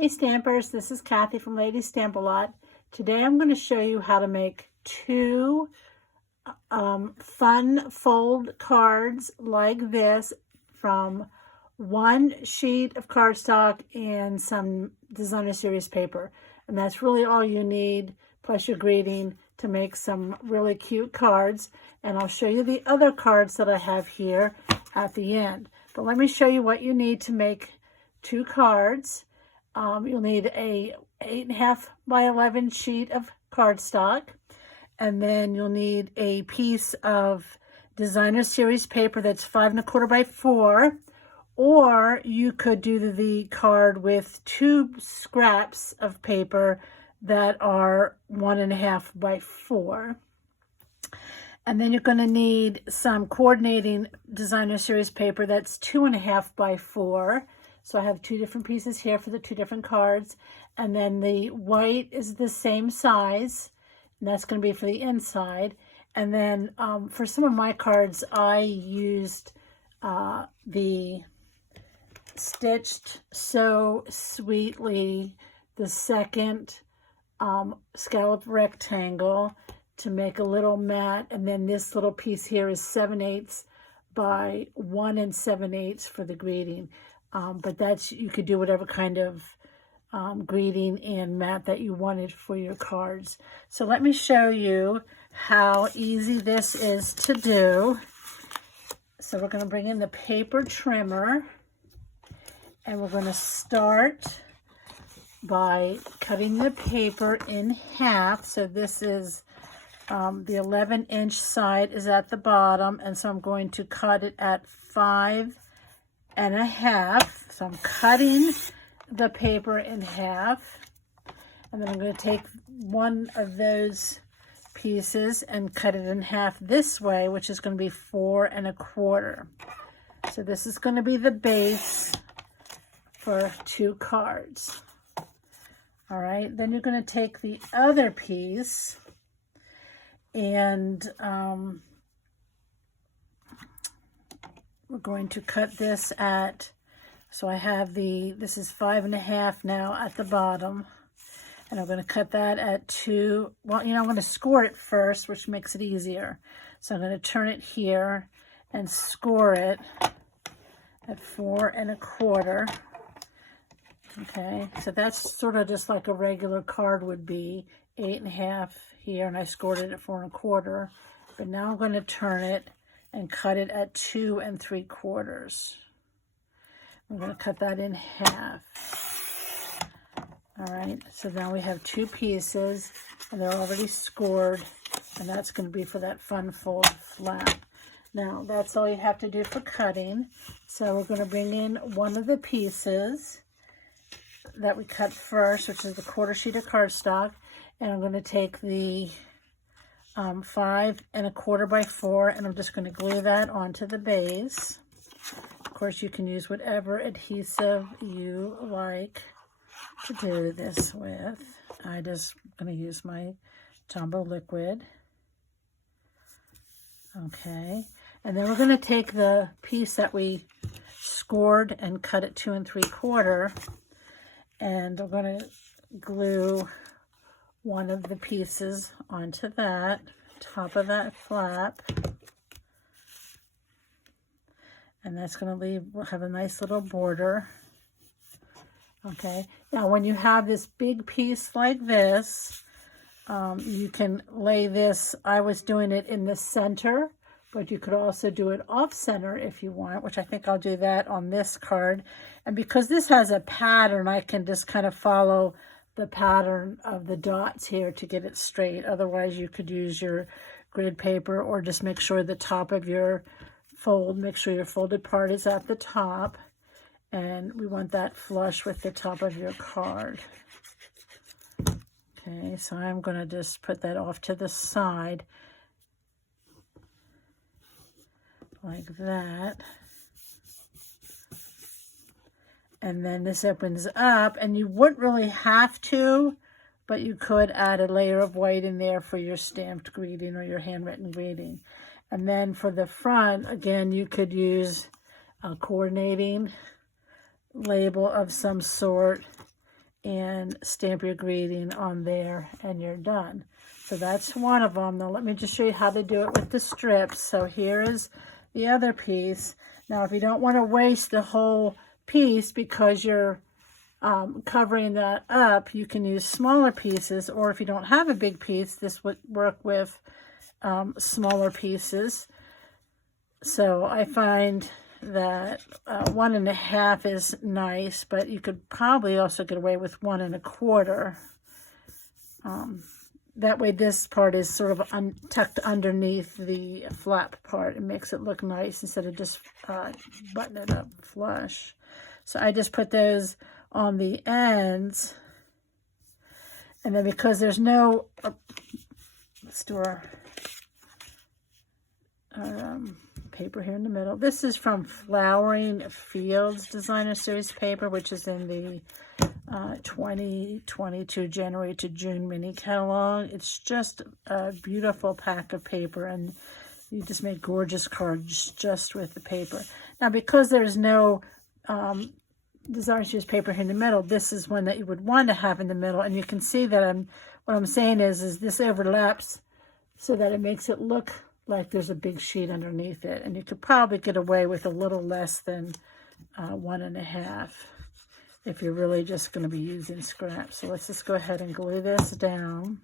Hey Stampers, this is Kathy from Lady Stamp A Lot. Today I'm going to show you how to make two fun fold cards like this from one sheet of cardstock and some designer series paper. And that's really all you need, plus your greeting, to make some really cute cards. And I'll show you the other cards that I have here at the end. But let me show you what you need to make two cards. You'll need a 8.5 by 11 sheet of cardstock, and then you'll need a piece of designer series paper that's 5 1/4 by 4, or you could do the card with 2 scraps of paper that are 1.5 by 4. And then you're going to need some coordinating designer series paper that's 2.5 by 4. So I have 2 different pieces here for the 2 different cards. And then the white is the same size, and that's going to be for the inside. And then for some of my cards, I used the Stitched So Sweetly, the second scallop rectangle to make a little mat. And then this little piece here is 7/8 by 1 7/8 for the greeting. But that's, you could do whatever kind of greeting and mat that you wanted for your cards. So let me show you how easy this is to do. So we're going to bring in the paper trimmer, and we're going to start by cutting the paper in half. So this is the 11-inch side is at the bottom, and so I'm going to cut it at 5 1/2. So I'm cutting the paper in half, and then I'm going to take one of those pieces and cut it in half this way, which is going to be 4 1/4. So this is going to be the base for 2 cards. All right, then you're going to take the other piece and we're going to cut this at, so I have this is 5 1/2 now at the bottom, and I'm going to cut that at 2, well, I'm going to score it first, which makes it easier. So I'm going to turn it here and score it at 4 1/4. Okay, so that's sort of just like a regular card would be, 8 1/2 here, and I scored it at 4 1/4. But now I'm going to turn it and cut it at 2 3/4. I'm going to cut that in half. All right, so now we have 2 pieces, and they're already scored, and that's going to be for that fun fold flap. Now, that's all you have to do for cutting. So we're going to bring in one of the pieces that we cut first, which is the 1/4 sheet of cardstock, and I'm going to take the 5 1/4 by 4, and I'm just going to glue that onto the base. Of course, you can use whatever adhesive you like to do this with. I just going to use my Jumbo Liquid. Okay, and then we're going to take the piece that we scored and cut at 2 3/4, and we're going to glue one of the pieces onto that top of that flap, and that's going to have a nice little border. Okay, now when you have this big piece like this, you can lay this, I was doing it in the center, but you could also do it off center if you want, which I think I'll do that on this card. And because this has a pattern, I can just kind of follow the pattern of the dots here to get it straight. Otherwise, you could use your grid paper, or just make sure the top of your fold, make sure your folded part is at the top, and we want that flush with the top of your card. Okay, so I'm going to just put that off to the side like that. And then this opens up, and you wouldn't really have to, but you could add a layer of white in there for your stamped greeting or your handwritten greeting. And then for the front, again, you could use a coordinating label of some sort and stamp your greeting on there, and you're done. So that's one of them. Now let me just show you how to do it with the strips. So here is the other piece. Now if you don't want to waste the whole piece because you're covering that up, you can use smaller pieces, or if you don't have a big piece, this would work with smaller pieces. So I find that 1.5 is nice, but you could probably also get away with 1 1/4. That way this part is sort of tucked underneath the flap part. It makes it look nice instead of just buttoning it up flush. So I just put those on the ends, and then because there's no, let's do our paper here in the middle. This is from Flowering Fields Designer Series paper, which is in the 2022 January to June mini catalog. It's just a beautiful pack of paper, and you just make gorgeous cards just with the paper. Now, because there's no Designer Series paper here in the middle, this is one that you would want to have in the middle, and you can see that what I'm saying is this overlaps so that it makes it look like there's a big sheet underneath it, and you could probably get away with a little less than 1.5 if you're really just going to be using scraps. So let's just go ahead and glue this down.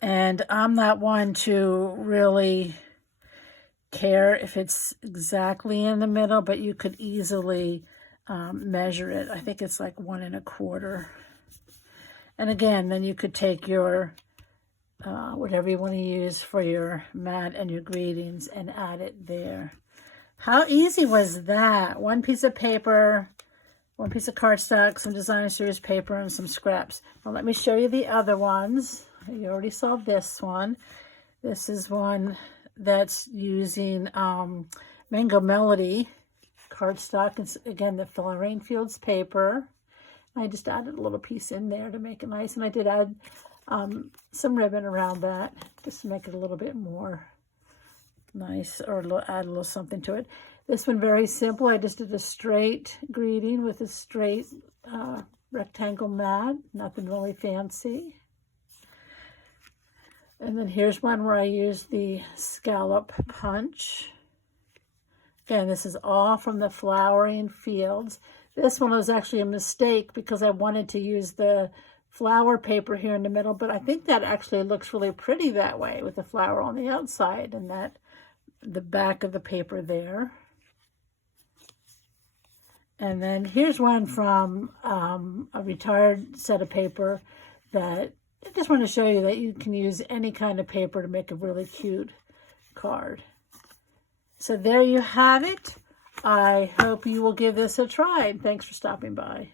And I'm not one to really care if it's exactly in the middle, but you could easily measure it. I think it's like 1 1/4. And again, then you could take your whatever you want to use for your mat and your greetings and add it there. How easy was that? One piece of paper, one piece of cardstock, some Designer Series paper, and some scraps. Now let me show you the other ones. You already saw this one. This is one that's using Mango Melody cardstock. It's, again, the Flowering Fields paper. I just added a little piece in there to make it nice, and I did add some ribbon around that just to make it a little bit more nice, or add a little something to it. This one, very simple. I just did a straight greeting with a straight rectangle mat, nothing really fancy. And then here's one where I used the scallop punch. Again, this is all from the Flowering Fields. This one was actually a mistake because I wanted to use the flower paper here in the middle, but I think that actually looks really pretty that way with the flower on the outside and that the back of the paper there. And then here's one from a retired set of paper that I just want to show you that you can use any kind of paper to make a really cute card. So there you have it. I hope you will give this a try. Thanks for stopping by.